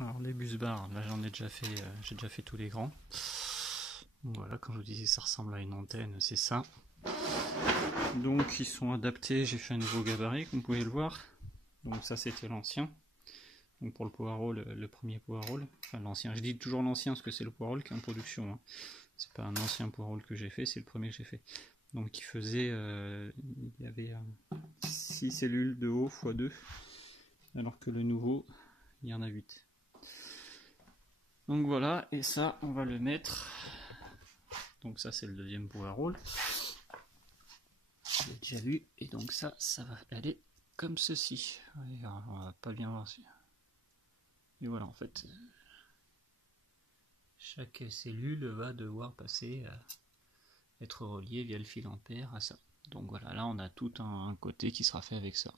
Alors les bus bars, là j'en ai déjà fait, j'ai déjà fait tous les grands. Donc voilà, quand je vous disais ça ressemble à une antenne, c'est ça. Donc ils sont adaptés, j'ai fait un nouveau gabarit, comme vous pouvez le voir. Donc ça c'était l'ancien. Donc pour le Powerroll, le premier Powerroll, enfin l'ancien, je dis toujours l'ancien parce que c'est le Powerroll qui est en production. Hein. C'est pas un ancien Powerroll que j'ai fait, c'est le premier que j'ai fait. Donc il faisait, il y avait 6 cellules de haut x 2, alors que le nouveau, il y en a 8. Donc voilà, et ça on va le mettre. Donc ça c'est le deuxième Powerroll. J'ai déjà vu, et donc ça va aller comme ceci. On va pas bien voir. Et voilà, en fait, chaque cellule va devoir passer à être reliée via le fil ampère à ça. Donc voilà, là on a tout un côté qui sera fait avec ça.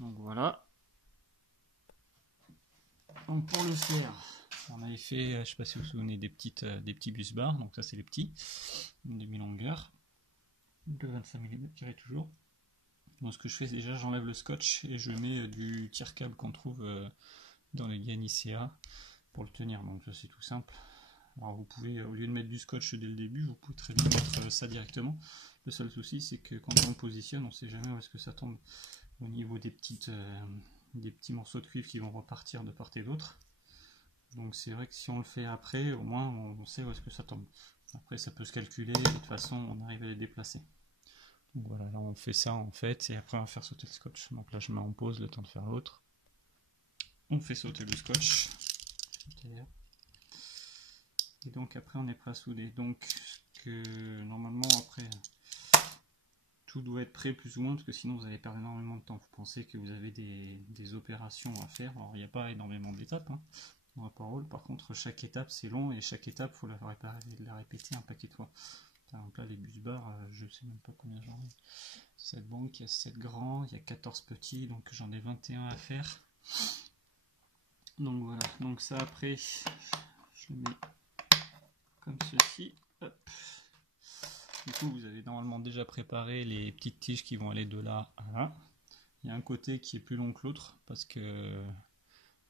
Donc voilà. Donc pour le faire, on avait fait, je sais pas si vous vous souvenez des petits bus bars, donc ça c'est les petits, une demi-longueur de 25 mm tiré toujours. Donc ce que je fais, déjà j'enlève le scotch et je mets du tire-câble qu'on trouve dans les gaines ICA pour le tenir. Donc ça c'est tout simple. Alors vous pouvez, au lieu de mettre du scotch dès le début, vous pouvez très bien mettre ça directement. Le seul souci c'est que quand on le positionne, on ne sait jamais où est-ce que ça tombe au niveau des petits morceaux de cuivre qui vont repartir de part et d'autre. Donc c'est vrai que si on le fait après, au moins on sait où est-ce que ça tombe. Après ça peut se calculer et de toute façon on arrive à les déplacer. Donc voilà, là on fait ça en fait, et après on va faire sauter le scotch. Donc là je mets en pause le temps de faire l'autre. On fait sauter le scotch. Et donc après on est prêt à souder. Donc normalement après tout doit être prêt plus ou moins, parce que sinon vous allez perdre énormément de temps. Vous pensez que vous avez des opérations à faire. Alors il n'y a pas énormément d'étapes hein, dans un Powerroll. Par contre chaque étape c'est long, et chaque étape il faut la répéter un paquet de fois. Par exemple là les bus bars, je sais même pas combien j'en ai. Cette banque, il y a 7 grands, il y a 14 petits, donc j'en ai 21 à faire. Donc voilà, donc ça après, je le mets comme ceci. Hop. Du coup, vous avez normalement déjà préparé les petites tiges qui vont aller de là à là. Il y a un côté qui est plus long que l'autre, parce que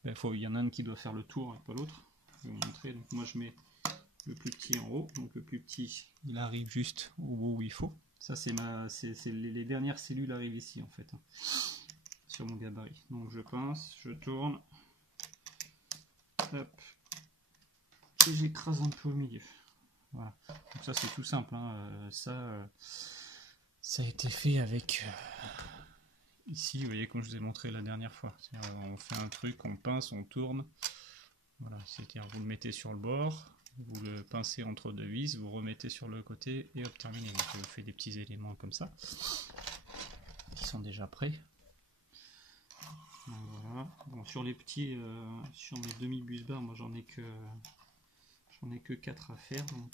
il y en a un qui doit faire le tour et pas l'autre. Je vais vous montrer. Donc moi je mets le plus petit en haut, donc le plus petit il arrive juste au bout où il faut. Ça c'est les dernières cellules arrivent ici en fait, hein, sur mon gabarit. Donc je pince, je tourne, hop, et j'écrase un peu au milieu. Voilà. Donc ça c'est tout simple, hein. Ça a été fait avec ici, vous voyez comme je vous ai montré la dernière fois. On fait un truc, on pince, on tourne. Voilà, c'est-à-dire vous le mettez sur le bord, vous le pincez entre deux vis, vous remettez sur le côté et hop, terminé. Donc je fais des petits éléments comme ça qui sont déjà prêts. Donc, voilà. Bon, sur les petits, sur mes demi-bus bars, moi j'en ai que 4 à faire, donc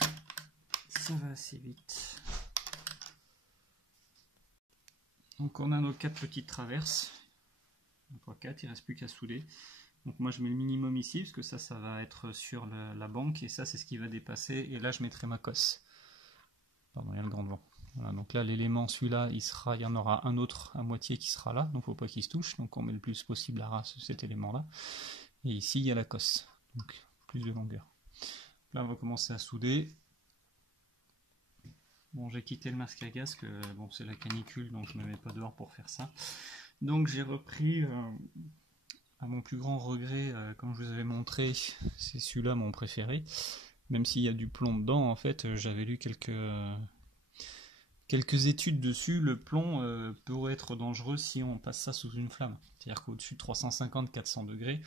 ça va assez vite. Donc on a nos 4 petites traverses. Donc 4, il ne reste plus qu'à souder. Donc moi je mets le minimum ici, parce que ça va être sur la banque, et ça c'est ce qui va dépasser, et là je mettrai ma cosse. Pardon, il y a le grand devant. Voilà, donc là l'élément, celui-là, il y en aura un autre à moitié qui sera là, donc il ne faut pas qu'il se touche, donc on met le plus possible à ras cet élément-là. Et ici il y a la cosse, donc plus de longueur. Là on va commencer à souder. Bon, j'ai quitté le masque à gaz, que bon, c'est la canicule, donc je ne me mets pas dehors pour faire ça. Donc j'ai repris, à mon plus grand regret, comme je vous avais montré, c'est celui-là mon préféré. Même s'il y a du plomb dedans, en fait, j'avais lu quelques études dessus. Le plomb pourrait être dangereux si on passe ça sous une flamme. C'est-à-dire qu'au-dessus de 350-400 degrés,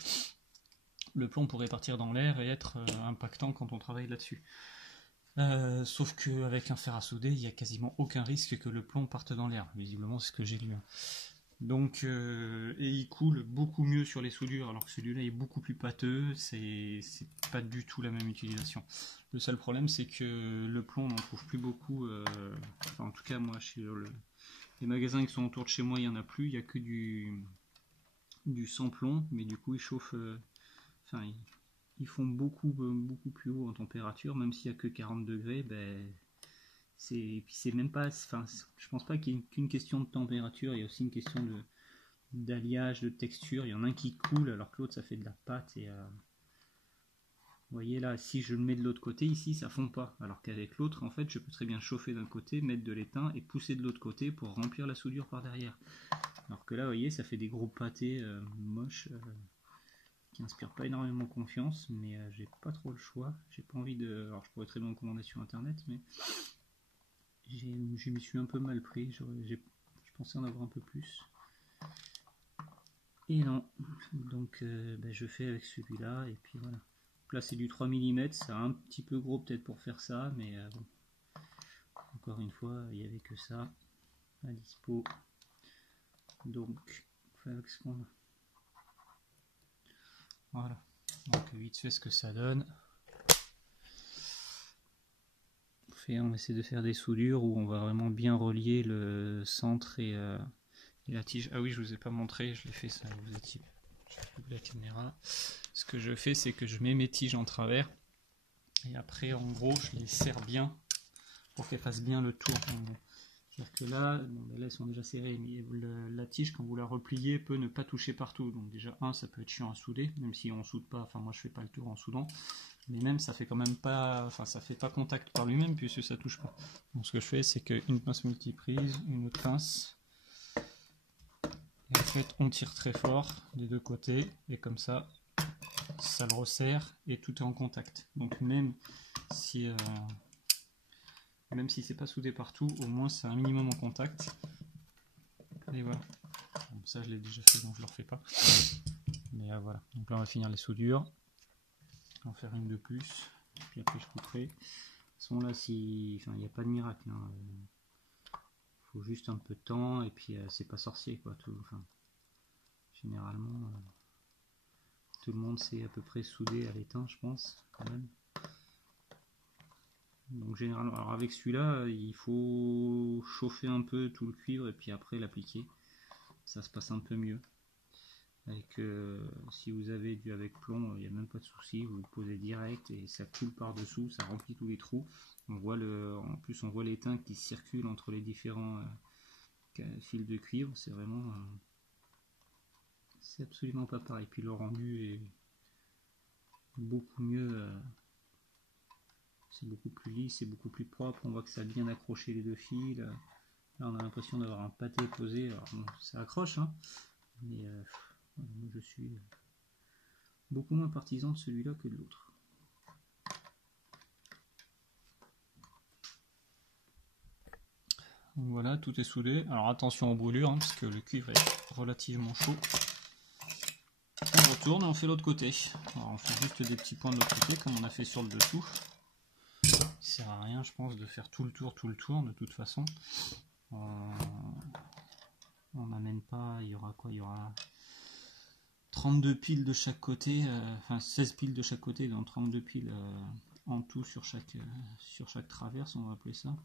le plomb pourrait partir dans l'air et être impactant quand on travaille là-dessus. Sauf qu'avec un fer à souder, il n'y a quasiment aucun risque que le plomb parte dans l'air. Visiblement, c'est ce que j'ai lu. Donc, et il coule beaucoup mieux sur les soudures, alors que celui-là est beaucoup plus pâteux. C'est pas du tout la même utilisation. Le seul problème, c'est que le plomb, on n'en trouve plus beaucoup. Enfin, en tout cas, moi, chez les magasins qui sont autour de chez moi, il n'y en a plus. Il n'y a que du sans plomb, mais du coup, ils chauffent. Enfin, ils font beaucoup plus haut en température, même s'il n'y a que 40 degrés, c'est même pas, enfin, je pense pas qu'il y ait qu'une question de température, il y a aussi une question d'alliage, de texture. Il y en a un qui coule alors que l'autre ça fait de la pâte. Et vous voyez là, si je le mets de l'autre côté, ici ça fond pas. Alors qu'avec l'autre, en fait, je peux très bien chauffer d'un côté, mettre de l'étain et pousser de l'autre côté pour remplir la soudure par derrière. Alors que là, vous voyez, ça fait des gros pâtés moches qui inspirent pas énormément confiance, mais j'ai pas trop le choix. J'ai pas envie de. Alors je pourrais très bien en commander sur internet, mais je m'y suis un peu mal pris. Je pensais en avoir un peu plus. Et non. Donc je fais avec celui-là, et puis voilà. Là c'est du 3 mm, c'est un petit peu gros peut-être pour faire ça, mais bon. Encore une fois, il n'y avait que ça à dispo. Donc, on fait avec ce qu'on a. Voilà. Donc, vite fait ce que ça donne. On essaie de faire des soudures où on va vraiment bien relier le centre et la tige. Ah oui, je vous ai pas montré, je l'ai fait ça, vous étiez. La caméra. Ce que je fais, c'est que je mets mes tiges en travers et après, en gros, je les serre bien pour qu'elles fassent bien le tour. C'est-à-dire que là, bon, là, elles sont déjà serrées, mais la tige, quand vous la repliez, peut ne pas toucher partout. Donc déjà, ça peut être chiant à souder, même si on soude pas. Enfin, moi, je fais pas le tour en soudant, mais même ça fait quand même pas, enfin, ça fait pas contact par lui-même puisque ça touche pas. Donc, ce que je fais, c'est qu'une pince multiprise, une autre pince. Et en fait, on tire très fort des deux côtés, et comme ça le resserre et tout est en contact. Donc même si c'est pas soudé partout, au moins c'est un minimum en contact. Et voilà. Bon, ça je l'ai déjà fait, donc je le refais pas. Mais voilà. Donc là on va finir les soudures. On va en faire une de plus. Puis après je couperai. De toute façon là, il n'y a pas de miracle. Faut juste un peu de temps et puis c'est pas sorcier quoi. Généralement. Tout le monde sait à peu près souder à l'étain, je pense, quand même. Donc généralement, alors avec celui-là, il faut chauffer un peu tout le cuivre et puis après l'appliquer. Ça se passe un peu mieux. Si vous avez du avec plomb, il n'y a même pas de souci, vous le posez direct et ça coule par-dessous, ça remplit tous les trous. En plus on voit l'étain qui circule entre les différents fils de cuivre, c'est vraiment... c'est absolument pas pareil. Puis le rendu est beaucoup mieux, c'est beaucoup plus lisse, c'est beaucoup plus propre, on voit que ça a bien accroché les deux fils. Là on a l'impression d'avoir un pâté posé, alors bon, ça accroche, mais moi je suis beaucoup moins partisan de celui-là que de l'autre. Donc voilà, tout est soudé. Alors attention aux brûlures, parce que le cuivre est relativement chaud. On retourne et on fait l'autre côté. Alors on fait juste des petits points de l'autre côté, comme on a fait sur le dessous. Ça sert à rien, je pense, de faire tout le tour, de toute façon. On n'amène pas, il y aura quoi? Il y aura 32 piles de chaque côté, enfin 16 piles de chaque côté, donc 32 piles en tout sur chaque traverse, on va appeler ça.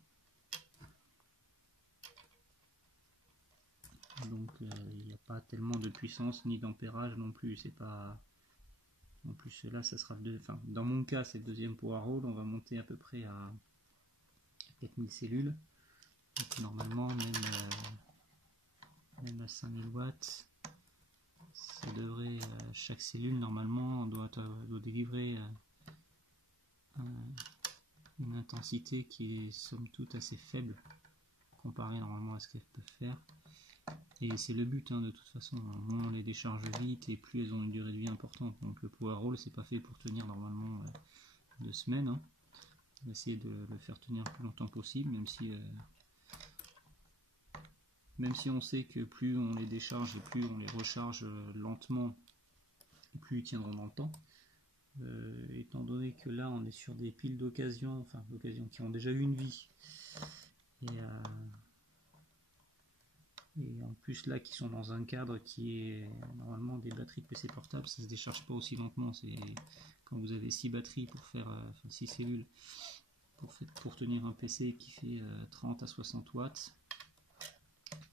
Donc il n'y a pas tellement de puissance ni d'ampérage non plus, c'est pas... En plus là ça sera dans mon cas c'est le deuxième power roll, on va monter à peu près à 4000 cellules. Donc normalement même à 5000 watts, ça devrait, chaque cellule normalement doit délivrer une intensité qui est somme toute assez faible comparée normalement à ce qu'elles peuvent faire. Et c'est le but de toute façon, moins on les décharge vite et plus elles ont une durée de vie importante. Donc le power roll c'est pas fait pour tenir normalement 2 semaines. On va essayer de le faire tenir le plus longtemps possible, même si on sait que plus on les décharge et plus on les recharge lentement, plus ils tiendront dans le temps. Étant donné que là on est sur des piles d'occasion, qui ont déjà eu une vie, et en plus là qui sont dans un cadre qui est normalement des batteries de PC portables, ça se décharge pas aussi lentement. C'est quand vous avez 6 batteries pour faire 6 cellules pour tenir un PC qui fait 30 à 60 watts,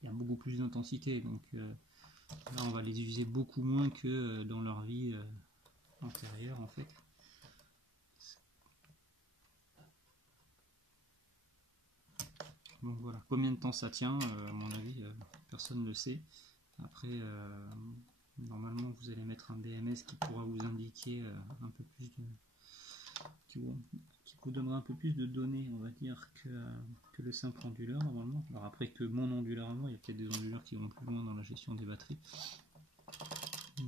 il y a beaucoup plus d'intensité, donc là on va les user beaucoup moins que dans leur vie antérieure en fait. Donc voilà, combien de temps ça tient, à mon avis, personne ne le sait. Après, normalement, vous allez mettre un BMS qui pourra vous indiquer un peu plus de... qui vous donnera un peu plus de données, on va dire, que le simple onduleur, normalement. Alors après que mon onduleur à moi, il y a peut-être des onduleurs qui vont plus loin dans la gestion des batteries.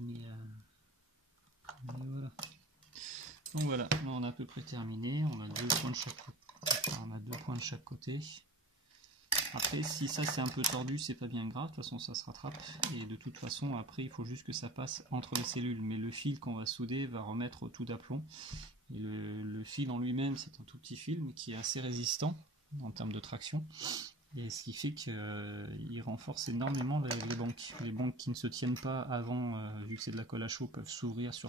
Mais voilà. Donc voilà, là on a à peu près terminé. On a 2 points de chaque côté. Enfin, on a 2 points de chaque côté. Après, si ça c'est un peu tordu, c'est pas bien grave, de toute façon ça se rattrape. Et de toute façon, après, il faut juste que ça passe entre les cellules. Mais le fil qu'on va souder va remettre tout d'aplomb. Et le fil en lui-même, c'est un tout petit fil, mais qui est assez résistant en termes de traction. Et ce qui fait qu'il renforce énormément les banques. Les banques qui ne se tiennent pas avant, vu que c'est de la colle à chaud, peuvent s'ouvrir sur...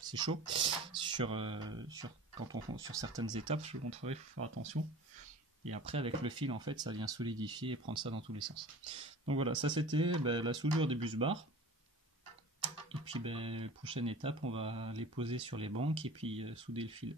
C'est chaud. Sur certaines étapes, je vous montrerai, il faut faire attention. Et après, avec le fil, en fait, ça vient solidifier et prendre ça dans tous les sens. Donc voilà, ça c'était la soudure des bus bars. Et puis, prochaine étape, on va les poser sur les banques et puis souder le fil.